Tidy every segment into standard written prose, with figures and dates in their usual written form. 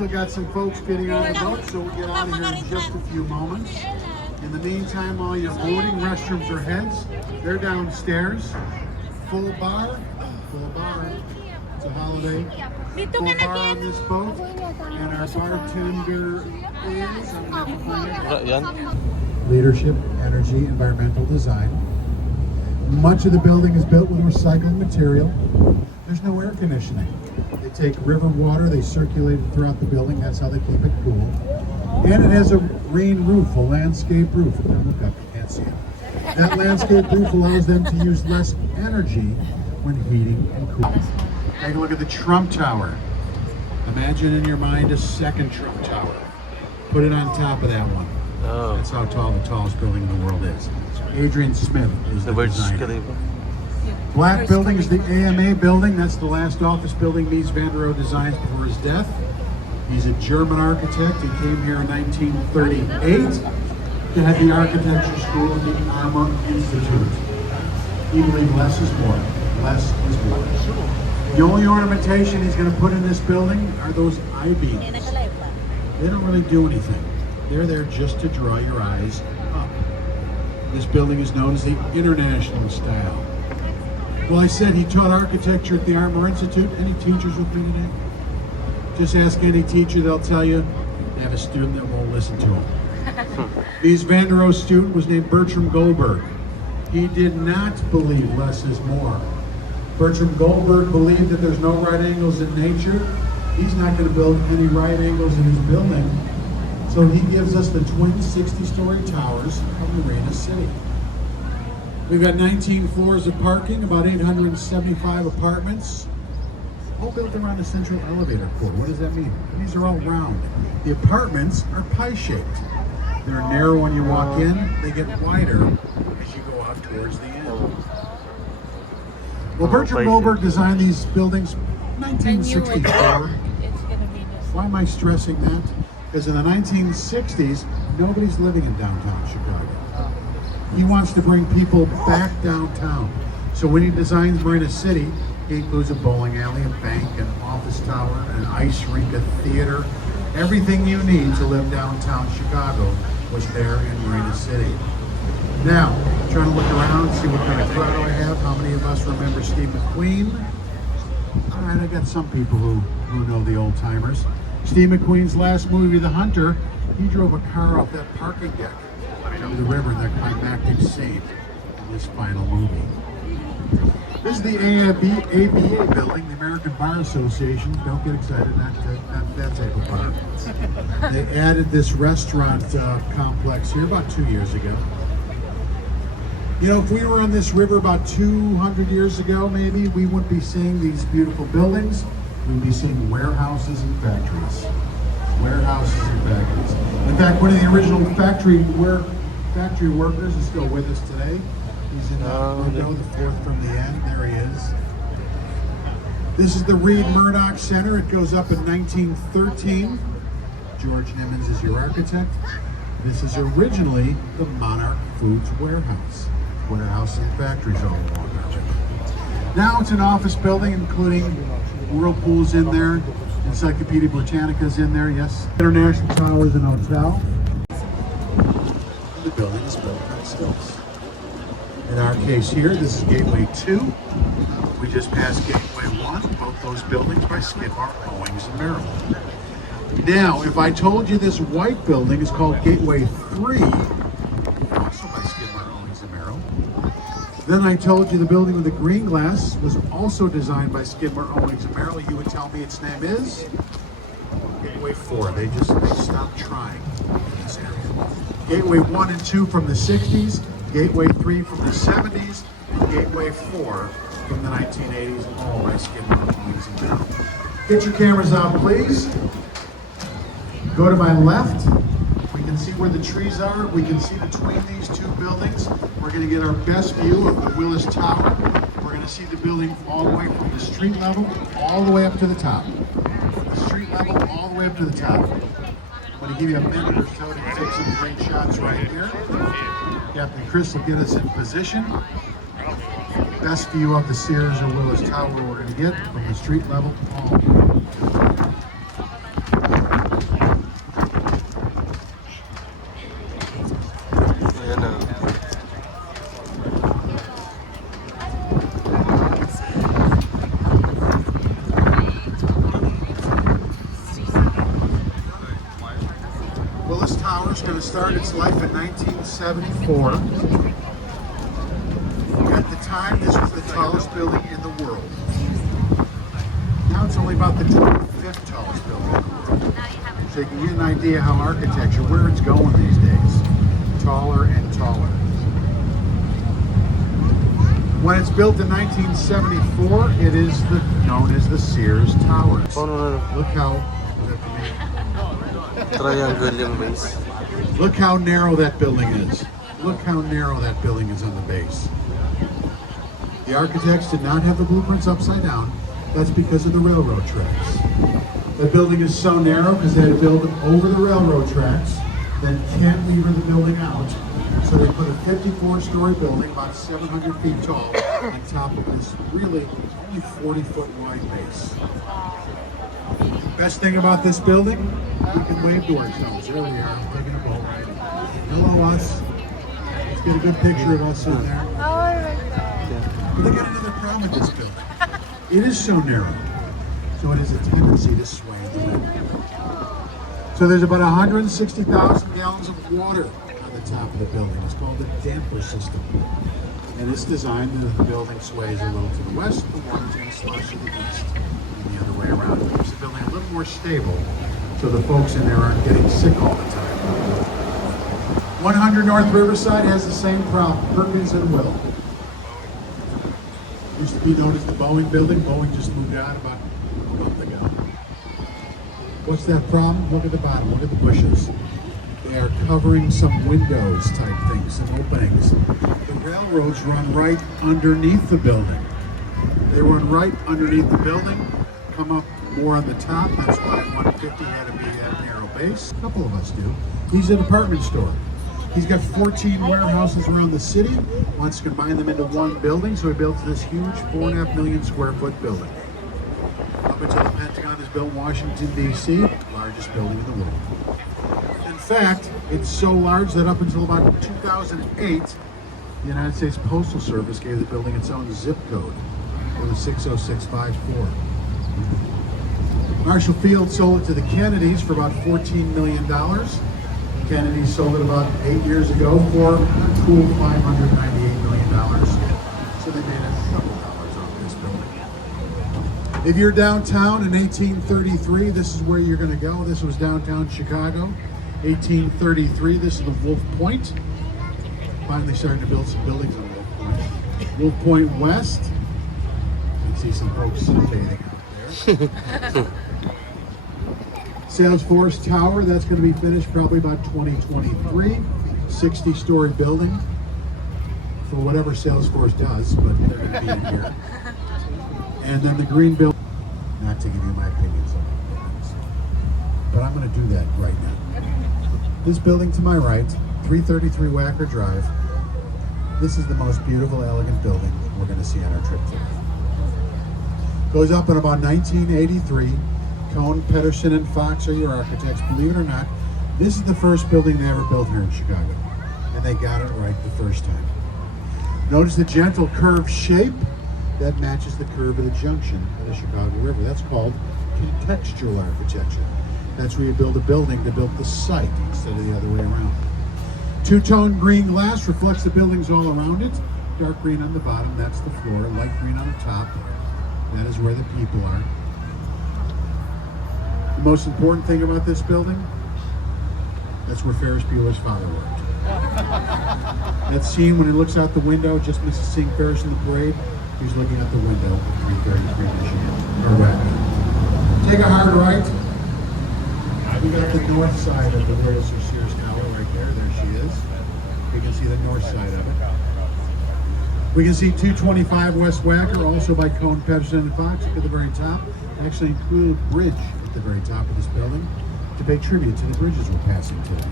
Still got some folks getting on the boat, so we'll get out of here in just a few moments. In the meantime, all your boarding restrooms or heads, they're downstairs. Full bar, it's a holiday. Full bar on this boat, and our bartender is Leadership, Energy, Environmental Design. Much of the building is built with recycled material. There's no air conditioning. They take river water, they circulate it throughout the building. That's how they keep it cool. And it has a green roof, a landscape roof. Now look up, you can't see it. That landscape roof allows them to use less energy when heating and cooling. Take a look at the Trump Tower. Imagine in your mind a second Trump Tower. Put it on top of that one. Oh. That's how tall the tallest building in the world is. Adrian Smith is the designer. Black building is the AMA building. That's the last office building Mies van der Rohe designed before his death. He's a German architect. He came here in 1938 to head the architecture school at the Armour Institute. He believed less is more. Less is more. The only ornamentation he's going to put in this building are those I-beams. They don't really do anything. They're there just to draw your eyes up. This building is known as the International style. Well, I said he taught architecture at the Armour Institute. Any teachers with me today? Just ask any teacher, they'll tell you they have a student that won't listen to him. Mies van der Rohe's student was named Bertram Goldberg. He did not believe less is more. Bertram Goldberg believed that there's no right angles in nature. He's not going to build any right angles in his building. So he gives us the twin 60-story towers of Marina City. We've got 19 floors of parking, about 875 apartments, all built around a central elevator core. What does that mean? These are all round. The apartments are pie-shaped. They're narrow when you walk in, they get wider as you go out towards the end. Well, Bertram Goldberg designed these buildings in 1964. Why am I stressing that? Because in the 1960s, nobody's living in downtown Chicago. He wants to bring people back downtown. So when he designs Marina City, he includes a bowling alley, a bank, an office tower, an ice rink, a theater. Everything you need to live downtown Chicago was there in Marina City. Now, trying to look around, see what kind of crowd I have. How many of us remember Steve McQueen? All right, I got some people who know the old timers. Steve McQueen's last movie, The Hunter, he drove a car off that parking deck to the river in that climactic scene in this final movie. This is the ABA building, the American Bar Association. Don't get excited, not that type of bar. They added this restaurant complex here about 2 years ago. You know, if we were on this river about 200 years ago, maybe, we wouldn't be seeing these beautiful buildings. We'd be seeing warehouses and factories. Warehouses and factories. In fact, one of the original factory workers is still with us today. He's in the window, the fourth from the end. There he is. This is the Reid Murdoch Center. It goes up in 1913. George Nimmons is your architect. This is originally the Monarch Foods warehouse. Warehouse and factories all along there. Now it's an office building, including Whirlpool's in there, Encyclopedia Britannica's in there, yes. International Tower is an hotel. The building is built on stilts. In our case here, this is Gateway 2. We just passed Gateway 1, both those buildings by Skidmore, Owings, and Merrill. Now, if I told you this white building is called Gateway 3, also by Skidmore, Owings, and Merrill, then I told you the building with the green glass was also designed by Skidmore, Owings, and Merrill, you would tell me its name is Gateway 4. They stopped trying in this area. Gateway 1 and 2 from the 60s, Gateway 3 from the 70s, and Gateway 4 from the 1980s, all by Skid Row points and down. Get your cameras out, please. Go to my left. We can see where the trees are. We can see between these two buildings. We're going to get our best view of the Willis Tower. We're going to see the building all the way from the street level all the way up to the top. From the street level all the way up to the top. I'm going to give you a minute or so to take some great shots right here. Captain Chris will get us in position. Best view of the Sears or Willis Tower we're going to get from the street level all the way up to the top. Willis Tower is going to start its life in 1974. At the time, this was the tallest building in the world. Now it's only about the 25th tallest building in the world. So you can get an idea how architecture, where it's going these days. Taller and taller. When it's built in 1974, it is known as the Sears Towers. Look how... Triangle yung base. Look how narrow that building is. Look how narrow that building is on the base. The architects did not have the blueprints upside down. That's because of the railroad tracks. The building is so narrow because they had to build it over the railroad tracks, then cantilever the building out. So they put a 54-story building, about 700 feet tall, on top of this really only 40-foot wide base. Best thing about this building, we can wave to ourselves. There we are, I'm taking a boat ride. Hello, us. Let's get a good picture of us in there. But they got another problem with this building. It is so narrow, so it has a tendency to sway in the wind. So there's about 160,000 gallons of water on the top of the building. It's called a damper system. And it's designed that if the building sways a little to the west, the water's going to slosh to the east, and the other way around. It keeps the building a little more stable, so the folks in there aren't getting sick all the time. 100 North Riverside has the same problem, Perkins and Will. Used to be known as the Boeing building. Boeing just moved out about a month ago. What's that problem? Look at the bottom, look at the bushes. They are covering some windows type things, some openings. The railroads run right underneath the building. They run right underneath the building, come up more on the top. That's why 150 had to be that narrow base. A couple of us do. He's a department store. He's got 14 warehouses around the city, wants to combine them into one building, so he built this huge 4.5 million square foot building. Up until the Pentagon is built in Washington, D.C., largest building in the world. In fact, it's so large that up until about 2008, the United States Postal Service gave the building its own zip code. It was 60654. Marshall Field sold it to the Kennedys for about $14 million. Kennedy sold it about 8 years ago for a cool $598 million. So they made a couple dollars off this building. If you're downtown in 1833, this is where you're going to go. This was downtown Chicago. 1833, this is the Wolf Point. Finally starting to build some buildings on Wolf Point. Wolf Point West. You can see some folks sunbathing out there. Sears Tower, that's going to be finished probably about 2023. 60-story building for whatever Salesforce does, but they're going to be in here. And then the green building, not to give you my opinions on buildings, but I'm going to do that right now. This building to my right, 333 Wacker Drive, this is the most beautiful, elegant building we're going to see on our trip today. Goes up in about 1983. Cohn, Pedersen, and Fox are your architects. Believe it or not, this is the first building they ever built here in Chicago. And they got it right the first time. Notice the gentle curved shape that matches the curve of the junction of the Chicago River. That's called contextual architecture. That's where you build a building to build the site instead of the other way around. Two-tone green glass reflects the buildings all around it. Dark green on the bottom, that's the floor. Light green on the top, that is where the people are. The most important thing about this building, that's where Ferris Bueller's father worked. That scene when he looks out the window, just misses seeing Ferris in the parade, he's looking out the window at 333 Michigan. Correct. Take a hard right. We got the north side of the Willis or Sears Tower right there. There she is. You can see the north side of it. We can see 225 West Wacker, also by Cohn, Pedersen, and Fox up at the very top. They actually include a bridge at the very top of this building to pay tribute to the bridges we're passing today.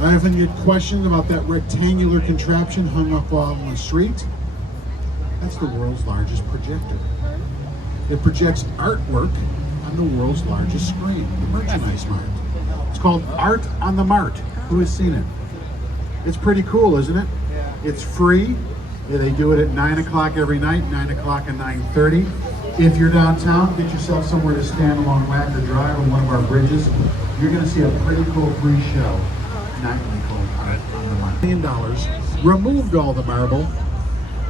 I often get questions about that rectangular contraption hung up on the street. That's the world's largest projector. It projects artwork on the world's largest screen, the Merchandise Mart. It's called Art on the Mart. Who has seen it? It's pretty cool, isn't it? It's free. Yeah, they do it at 9 o'clock every night, 9 o'clock and 9:30. If you're downtown, get yourself somewhere to stand along Wacker Drive on one of our bridges. You're going to see a pretty cool free show. Nightly called Art on the Mart. $1 million, removed all the marble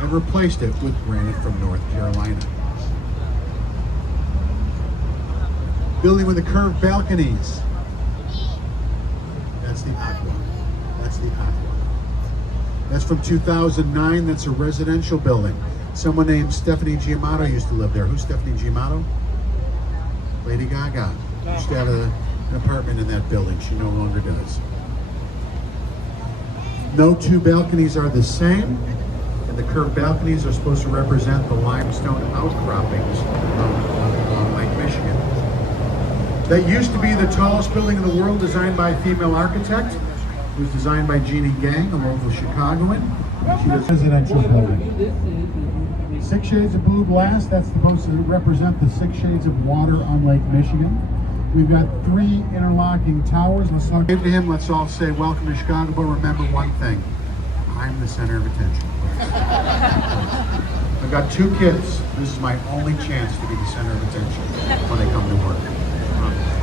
and replaced it with granite from North Carolina. Building with the curved balconies. That's the Aqua. That's the Aqua. That's from 2009. That's a residential building. Someone named Stephanie Giamotto used to live there. Who's Stephanie Giamotto? Lady Gaga. Used to have an apartment in that building. She no longer does. No two balconies are the same, and the curved balconies are supposed to represent the limestone outcroppings along Lake Michigan. That used to be the tallest building in the world, designed by a female architect. It was designed by Jeannie Gang, a local Chicagoan. She does residential building. 6 shades of blue glass, that's supposed to represent the 6 shades of water on Lake Michigan. We've got 3 interlocking towers. Let's talk to him. Let's all say welcome to Chicago, but remember one thing. I'm the center of attention. I've got 2 kids. This is my only chance to be the center of attention when I come to work.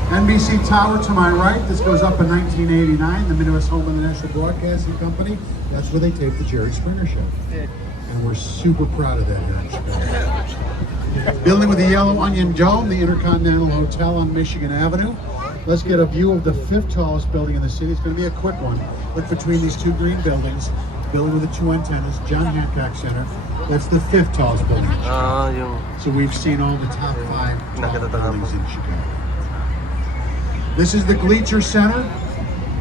NBC Tower to my right. This goes up in 1989, the Midwest home of the National Broadcasting Company. That's where they taped the Jerry Springer Show. And we're super proud of that here in Chicago. Building with the yellow onion dome, the Intercontinental Hotel on Michigan Avenue. Let's get a view of the 5th tallest building in the city. It's going to be a quick one. Look between these 2 green buildings. Building with the 2 antennas, John Hancock Center. That's the 5th tallest building in Chicago. So we've seen all the top 5 tall buildings in Chicago. This is the Gleacher Center,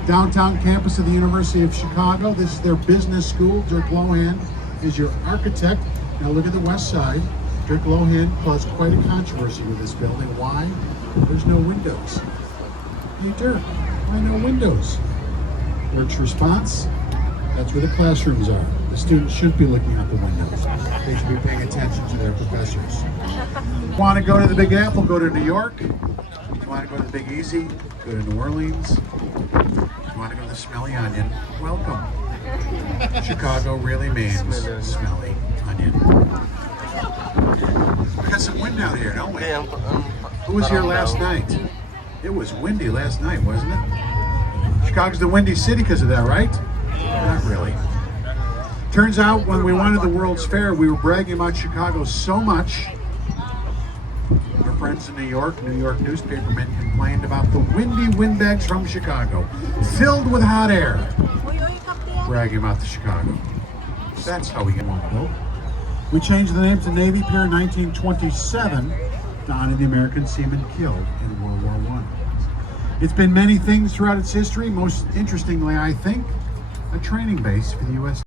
downtown campus of the University of Chicago. This is their business school. Dirk Lohan is your architect. Now look at the west side. Dirk Lohan caused quite a controversy with this building. Why? There's no windows. Hey Dirk, why no windows? Dirk's response, that's where the classrooms are. The students shouldn't be looking out the windows. They should be paying attention to their professors. Want to go to the Big Apple, go to New York. You want to go to the Big Easy, go to New Orleans. You want to go to the Smelly Onion, welcome. Chicago really means smelly onion. We got some wind out here, don't we? Who was here last night? It was windy last night, wasn't it? Chicago's the windy city because of that, right? Not really. Turns out when we wanted the World's Fair, we were bragging about Chicago so much, our friends in New York newspapermen complained about the windy windbags from Chicago, filled with hot air, bragging about the Chicago. That's how we get one built. We changed the name to Navy Pier in 1927 to honor the American seamen killed in World War I. It's been many things throughout its history. Most interestingly, I think, a training base for the U.S.